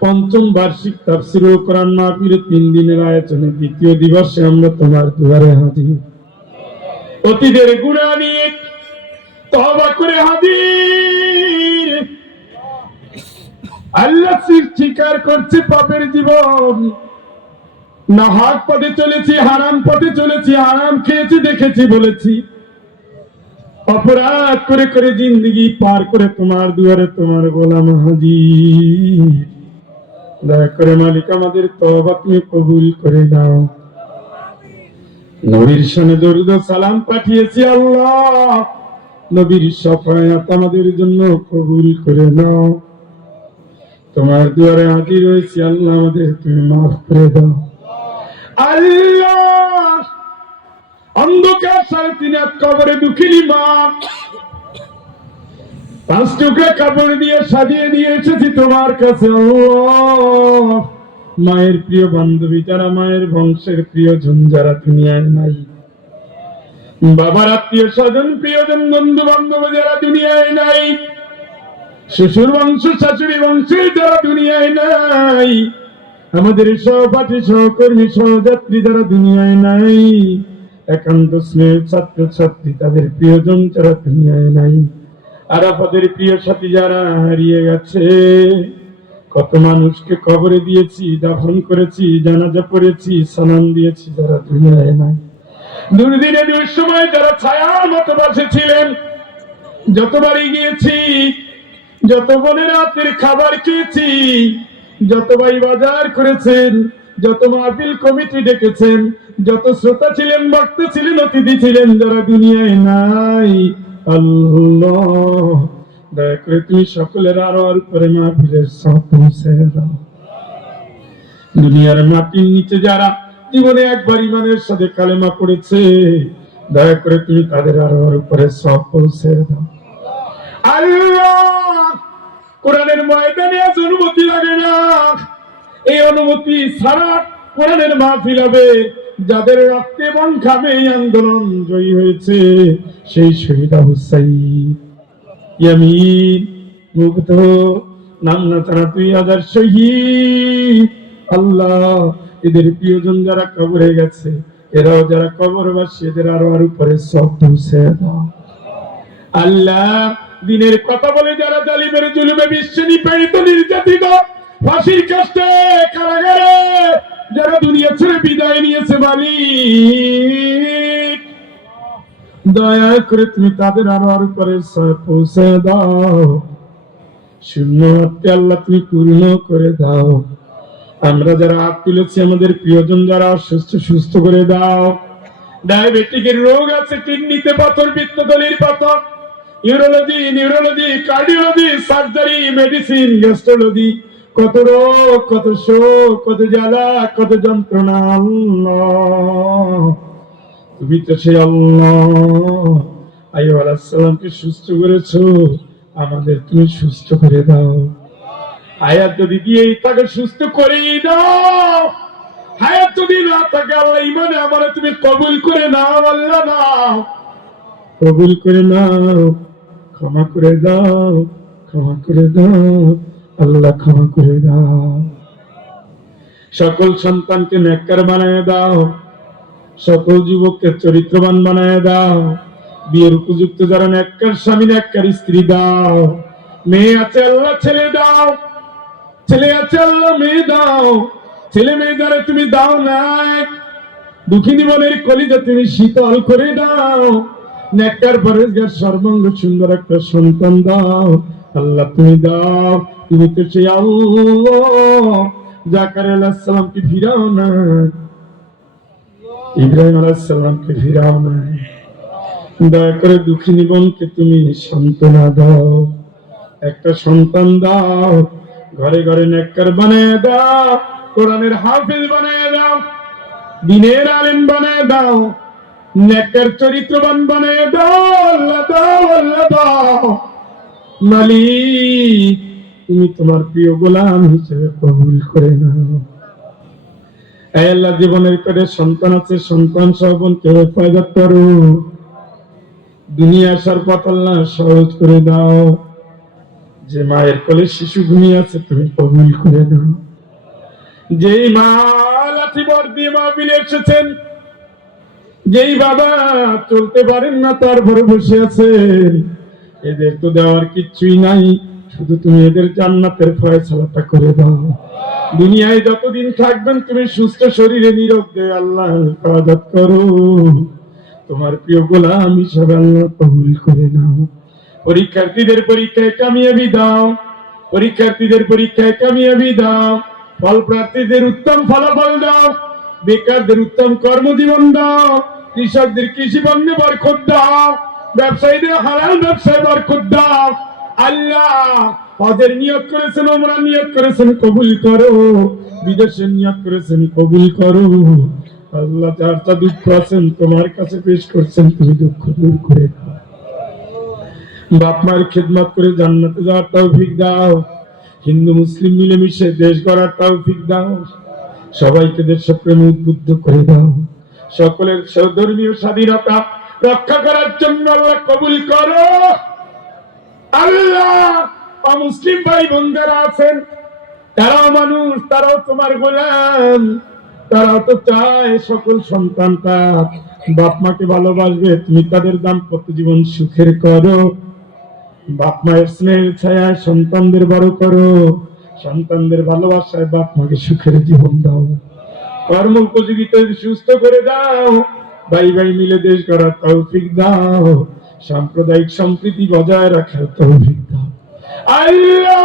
পঞ্চম বার্ষিক তাফসীরুল কোরআন মাহফিলের 3 দিনের আয়োজনে দ্বিতীয় দিবসে আমরা তোমার দুয়ারে হাজির। অতীতের গুনাহ নিয়ে তওবা করে হাজির। আল্লাহ স্বীকার করছে পাপের জীবন, না হক পথে চলেছি, হারাম পথে চলেছি, হারাম খেয়েছি, দেখেছি, বলেছি, অপরাধ করে করে জিন্দগি পার করে তোমার দুয়ারে তোমার গোলাম হাজির। দয়া করে মালিক আমাদের তওবা তুমি কবুল করে নাও। নবীর শানে দরুদ ও সালাম পাঠিয়েছি আল্লাহ, নবীর শাফায়াত আমাদের জন্য কবুল করে নাও। তোমার দুয়ারে হাজির হয়েছি আল্লাহ, আমাদের তুমি মাফ করে দাও আল্লাহ। অন্ধকার 3.5 হাত কবরে দুঃখিনী মা 5 টুকরা কাপড় দিয়ে সাজিয়ে দিয়ে এসেছি তোমার কাছে আল্লাহ। মায়ের প্রিয় বান্ধবী যারা, মায়ের বংশের প্রিয়জন যারা দুনিয়ায় নাই, বাবার আত্মীয় স্বজন প্রিয়জন বন্ধু বান্ধব যারা দুনিয়ায় নাই, শ্বশুর বংশ শাশুড়ি বংশের যারা দুনিয়ায় নাই, আমাদের সহপাঠী সহকর্মী সহযাত্রী যারা দুনিয়ায় নাই, একান্ত স্নেহের ছাত্র ছাত্রী তাদের প্রিয়জন যারা দুনিয়ায় নাই, আরাফাতের প্রিয় সাথী যারা হারিয়ে গেছে, কত মানুষকে কবরে দিয়েছি, দাফন করেছি, জানাজা পড়েছি, সালাম দিয়েছি যারা দুনিয়ায় নাই, দুর্দিনে দুঃসময়ে যারা ছায়ার মতো পাশে ছিলেন, যতবারই গিয়েছি, যত বোনের রাতের খাবার খেয়েছি, যত ভাই বাজার করেছেন, যত মাহফিল কমিটি ডেকেছেন, যত শ্রোতা ছিলেন, বক্তা ছিলেন, অতিথি ছিলেন, যারা দুনিয়ায় নাই, আল্লাহ দয়া করে তুমি সকলের আরো উপরে মাহফিলের সব পৌঁছে দাও। দুনিয়ার মাটির নিচে যারা জীবনে একবার ইমানের সাথে কালেমা পড়েছে, দয়া করে তুমি তাদের আরো উপরে সব পৌঁছে দাও আল্লাহ। কোরআনের ময়দানে আজ অনুমতি লাগে না, এই অনুমতি ছাড়া কোরআনের মাহফিল হবে। যাদের রক্তে এবং ঘামে এই আন্দোলন জয়ী হয়েছে, সেই শহীদ হুসাইন, ইয়ামিন, মুগ্ধ, নামনা তারা 2000 শহীদ আল্লাহ, এদের প্রিয়জন যারা কবরে গেছে, এরাও যারা কবরবাসী, এদের আরো উপরে সব পৌঁছে দাও আল্লাহ। দিনের কথা বলে যারা জালিমের জুলুমে বিশ্ব নিপীড়িত নির্যাতিত, ফাঁসির কাস্টে কারাগারে যারা দুনিয়া ছেড়ে বিদায় নিয়েছে, মালিক দয়া করে তুমি তাদের আরো উপরে পৌঁছে দাও। শূন্য হাতকে আল্লাহ তুমি পূর্ণ করে দাও। আমরা যারা হাত তুলেছি, আমাদের প্রিয়জন যারা অসুস্থ, সুস্থ করে দাও। ডায়াবেটিকের রোগ আছে, কিডনিতে পাথর, পিত্তথলির পাথর, urology, neurology, cardiology, surgery, medicine, gastrology, কত রোগ, কত শোক, কত জ্বালা, কত যন্ত্রণা আল্লাহ, তুমি তো সেই আল্লাহ। আইয়ুব আলাইহিস সালামকে সুস্থ করেছো, আমাদের তুমি সুস্থ করে দাও। হায়াত যদি দিয়েই তাকে সুস্থ করেই দাও, হায়াত যদি না থাকে আল্লাহ ইমানে আমারে তুমি কবুল করে নাও আল্লাহ, নাও কবুল করে নাও, ক্ষমা করে দাও, ক্ষমা করে দাও আল্লাহ, ক্ষমা করে দাও। সকল সন্তানকে নেককার বানায় দাও, সকল যুবককে চরিত্রবান বানায় দাও, বিয়ের উপযুক্ত যারা নেককার স্বামী, নেককার স্ত্রী দাও। মেয়ে আছে আল্লাহ ছেলে দাও, ছেলে আছে আল্লাহ মেয়ে দাও, ছেলে মেয়ে যারা তুমি দাও নাই, দুঃখিনী মনের কলিজা তুমি শীতল করে দাও। নেককার পরেজগার সর্বাঙ্গ সুন্দর একটা সন্তান দাও আল্লাহ, তুমি দাও। তুমি তো সেই আল্লাহ, জাকারিয়া আলাইহিস সালামকে ফিরাও না, ইব্রাহিম আলাইহিস সালামকে ফিরাও না, দয়া করে দুঃখিনী বোনকে তুমি সান্ত্বনা দাও, একটা সন্তান দাও, ঘরে ঘরে নেককার বানায় দাও, কোরআনের হাফেজ বানায় দাও, দ্বীনের আলেম বানায় দাও, নেককার চরিত্রবান বানায় দাও আল্লাহ, দাও আল্লাহ দাও। মালিক তুমি তোমার প্রিয় গোলাম হিসেবে কবুল করে নাও। হে আল্লাহ, জীবনের পেটে সন্তান আছে, সন্তান সহ বোনকে হেফাজত করো, দুনিয়া আসার পথ আল্লাহ সহজ করে দাও। যে মায়ের কোলে শিশু ঘুমিয়ে আছে তুমি কবুল করে নাও। যেই মা লাঠি বর দিয়ে মাহফিলে এসেছেন, যেই বাবা চলতে পারেন না তার ঘরে বসে আছেন, এদের তো দেওয়ার কিচ্ছুই নাই, শুধু তুমি এদের জান্নাতের ফয়সালাটা করে দাও। দুনিয়ায় যতদিন থাকবেন তুমি সুস্থ শরীরে নীরব দিয়ে আল্লাহ ইবাদত করো। তোমার প্রিয় গোলাম হিসাবে আল্লাহ কবুল করে নাও। পরীক্ষার্থীদের পরীক্ষায় কামিয়াবি দাও, পরীক্ষার্থীদের পরীক্ষায় কামিয়াবি দাও, ফল প্রার্থীদের উত্তম ফলাফল দাও, বেকারদের উত্তম কর্মজীবন দাও, কৃষকদের কৃষি পণ্যে বরকত দাও, ব্যবসায়ীদের হালাল ব্যবসায় বরকত দাও। আল্লাহ হজের নিয়ত করেছেন, ওমরার নিয়ত করেছেন, কবুল করো। বিদেশের নিয়ত করেছেন, কবুল করো। আল্লাহ যার যা দুঃখ আছেন তোমার কাছে পেশ করছেন, তুমি দুঃখ দূর করে দাও। বাপ মায়ের খেদমত করে জান্নাতে যাওয়ার তৌফিক দাও। হিন্দু মুসলিম মিলেমিশে দেশ গড়ার তৌফিক দাও। সবাইকে দেশপ্রেমে উদ্বুদ্ধ করে দাও। সকলের ধর্মীয় স্বাধীনতা রক্ষা করার জন্য আল্লাহ কবুল করো। আল্লাহ মুসলিম ভাই বোন যারা আছেন তারাও মানুষ, তারাও তোমার গোলাম, তারাও তো চায় সকল সন্তানটা বাপ মাকে ভালোবাসবে, তুমি তাদের দাম্পত্য জীবন সুখের করো। বাপ মায়ের স্নেহের ছায়ায় সন্তানদের বড় করো, সন্তানদের ভালোবাসায় বাপ মাকে সুখের জীবন দাও। কর্ম উপযোগিতা সুস্থ করে দাও, ভাই ভাই মিলে দেশ গড়ার তৌফিক দাও, সাম্প্রদায়িক সম্প্রীতি বজায় রাখার তৌফিক দাও। আল্লাহ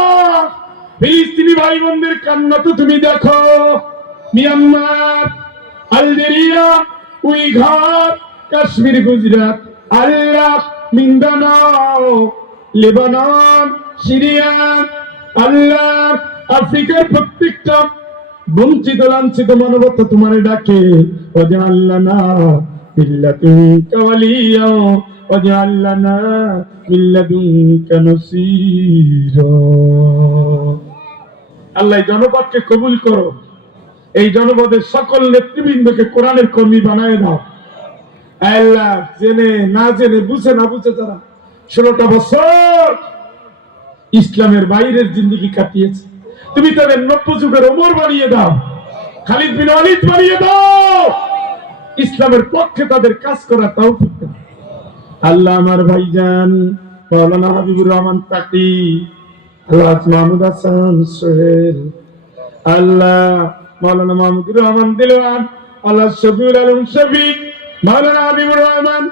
ফিলিস্তিনি ভাই বোনদের কান্না তো তুমি দেখো। Myanmar, Algeria, Uyghur, Kashmir, Gujarat, আল্লাহ মিন্দানাও, লেবানন, সিরিয়া, আল্লাহ আফ্রিকার প্রত্যেকটা বঞ্চিত লাঞ্ছিত মানবতা তোমার ডাকে। ওয়াজআলনা বিল্লাতুকা ওয়ালিয়া ওয়াজআলনা বিল্লাদুনকা নাসীরা। আল্লাহ জনপদকে কবুল করো, এই জনপদের সকল নেতৃবৃন্দকে কোরআনের কর্মী বানায় দাও। আল্লাহ জেনে না জেনে, বুঝে না বুঝে যারা 16টা বছর ইসলামের বাইরের জিন্দেগি কাটিয়েছে, তুমি তাদের 90 যুগের ওমর বানিয়ে দাও, খালিদ বিন ওয়ালিদ বানিয়ে দাও, ইসলামের পক্ষে তাদের কাজ করার তৌফিক দাও। আল্লাহ আমার ভাইজান মাওলানা হাবিবুর রহমান তাকি, আল্লাহ মাহমুদ হাসান সোহেল, আল্লাহ মাওলানা মাহমুদুর রহমান দিলওয়ার, আল্লাহ শফিউল আলম শফিক, মাওলানা হাবিবুর রহমান,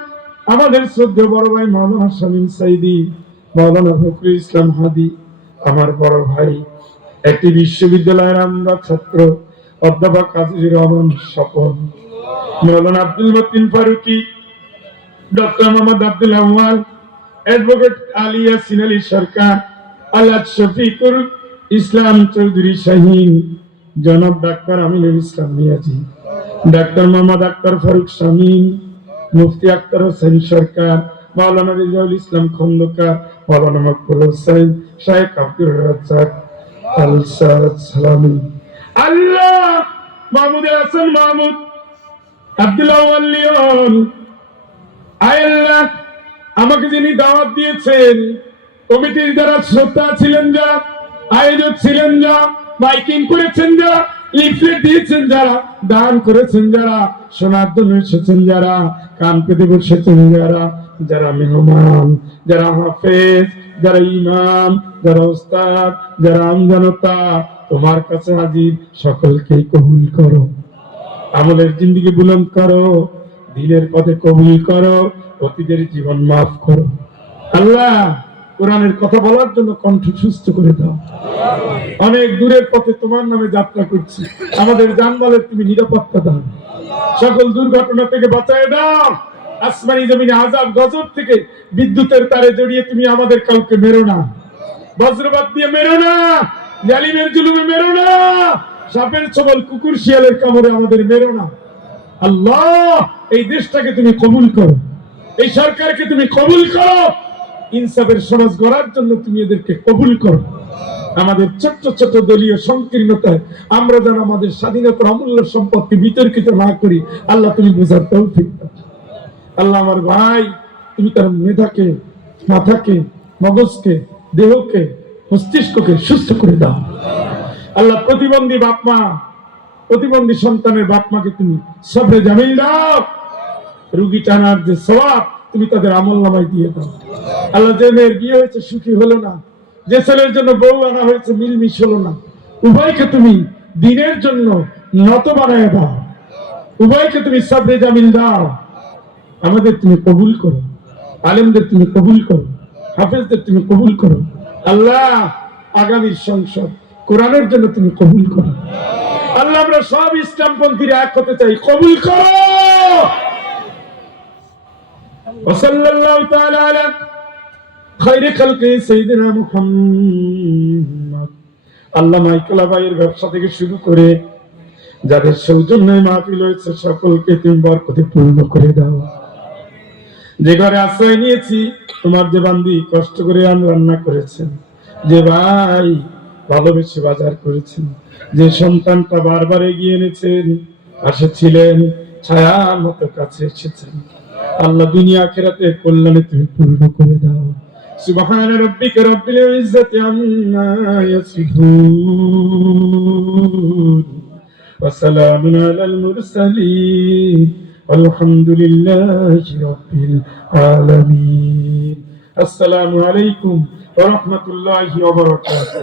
আমাদের শ্রদ্ধেয় বড় ভাই মাওলানা শামীম সাইদি, মাওলানা ফখরুল ইসলাম হাদি, আমার বড় ভাই, একটি বিশ্ববিদ্যালয়ের আমরা ছাত্র অধ্যাপক আজিজুর রহমান স্বপন, মাওলানা আব্দুল মতিন ফারুকি, ডক্টর মোহাম্মদ আব্দুল আউয়াল, অ্যাডভোকেট আলী ইয়াসিন আলী সরকার, আল্লাহ শফিকুল ইসলাম চৌধুরী শাহীন, জনাব ডাক্তার আমিনুল ইসলাম মিয়াজি, ডাক্তার মোহাম্মদ আক্তার ফারুক শামীম, মুফতি আক্তার হোসেন সরকার, মাওলানা রিজাউল ইসলাম খন্দকার, মাওলানা মকবুল হোসেন, শাইখ আব্দুর রাজ্জাক আল সালামি, আল্লাহ মাহমুদ হাসান মাহমুদ, আব্দুল্লাহ ওয়ালিয়ন, আল্লাহ আমাকে যিনি দাওয়াত দিয়েছেন, কমিটির যারা শ্রোতা ছিলেন, যারা আয়োজক ছিলেন, যারা মাইকিং করেছেন, যারা লিফলেট দিয়েছেন, যারা দান করেছেন, যারা শোনার জন্য এসেছেন, যারা কান পেতে বসেছেন, যারা মেহমান, যারা হাফেজ, যারা ইমাম, যারা ওস্তাদ, যারা আমজনতা তোমার কাছে হাজির, সকলকে কবুল করো, আমলের জিন্দেগি বুলন্দ করো, দিনের পথে কবুল করো, অতীতের জীবন মাফ করো। আল্লাহ কোরআনের কথা বলার জন্য কণ্ঠ সুস্থ করে দাও। অনেক দূরের পথে তোমার নামে যাত্রা করছি, আমাদের জানমালের তুমি নিরাপত্তা দাও, সকল দুর্ঘটনা থেকে বাঁচায় দাও, আসমানি জমিনে আযাব গজব থেকে বিদ্যুতের তারে জড়িয়ে তুমি আমাদের কাউকে মেরো না, বজ্রপাত দিয়ে মেরো না, জালিমের জুলুমে মেরো না, সাপের ছোবল কুকুর শিয়ালের কামড়ে আমাদের মেরো না। আল্লাহ এই দেশটাকে তুমি কবুল করো, এই সরকারকে তুমি কবুল করো, ইনসাফের সমাজ গড়ার জন্য তুমি এদেরকে কবুল করো। আমাদের ছোট্ট ছোট দলীয় সংকীর্ণতায় আমরা যেন আমাদের স্বাধীনতার অমূল্য সম্পদকে বিতর্কিত না করি, আল্লাহ তুমি বোঝার তৌফিক দাও। আল্লাহ আমার ভাই তুমি তার মেধাকে, মাথাকে, মগজকে, দেহকে মস্তিষ্ককে সুস্থ করে দাও আল্লাহ। প্রতিবন্ধী বাপ মা, প্রতিবন্ধী সন্তানের বাপ মাকে তুমি সবরে জামিল দাও। রুগী টানার যে সওয়াব তুমি তাদের আমল নামায় দিয়ে দাও আল্লাহ। যে মেয়ের বিয়ে হয়েছে সুখী হলো না, যে ছেলের জন্য বউ আনা হয়েছে মিলমিশ হলো না, উভয়কে তুমি দিনের জন্য নত বানায় দাও, উভয়কে তুমি সবরে জামিল দাও। আমাদের তুমি কবুল করো, আলেমদের তুমি কবুল করো, হাফেজদের তুমি কবুল করো আল্লাহ। আগামীর সংসদ কোরআনের জন্য তুমি কবুল করো আল্লাহ। আমরা সব ইসলামপন্থীরা এক হতে চাই, কবুল করো। ওয়াসাল্লাল্লাহু তাআলা আলা খায়রি খালকি সাইয়্যিদিনা মুহাম্মদ। আল্লাহ মাইকেল ভাইয়ের ব্যবসা থেকে শুরু করে যাদের সৌজন্যে মাহফিল হয়েছে সকলকে তুমি বরকতে পূর্ণ করে দাও। যে ঘরে আশ্রয় নিয়েছি তোমার যে বান্দি কষ্ট করে রান্না করেছেন, যে ভাই ভালোবেসে বাজার করেছেন, যে সন্তানটা বারবার এগিয়ে এনেছেন, পাশে ছিলেন, ছায়ার মতো কাছে এসেছেন, আল্লাহ দুনিয়া আখিরাতে কল্যাণে তুমি পূর্ণ করে দাও। সুবহান রাব্বিকা রাব্বিল ইজ্জাতি আম্মা ইয়াসিফুন ওয়া সালামুন আলাল মুরসালিন আলহামদুলিল্লাহি রাব্বিল আলামিন। আসসালামু আলাইকুম ওয়া রাহমাতুল্লাহি ওয়া বারাকাতুহু।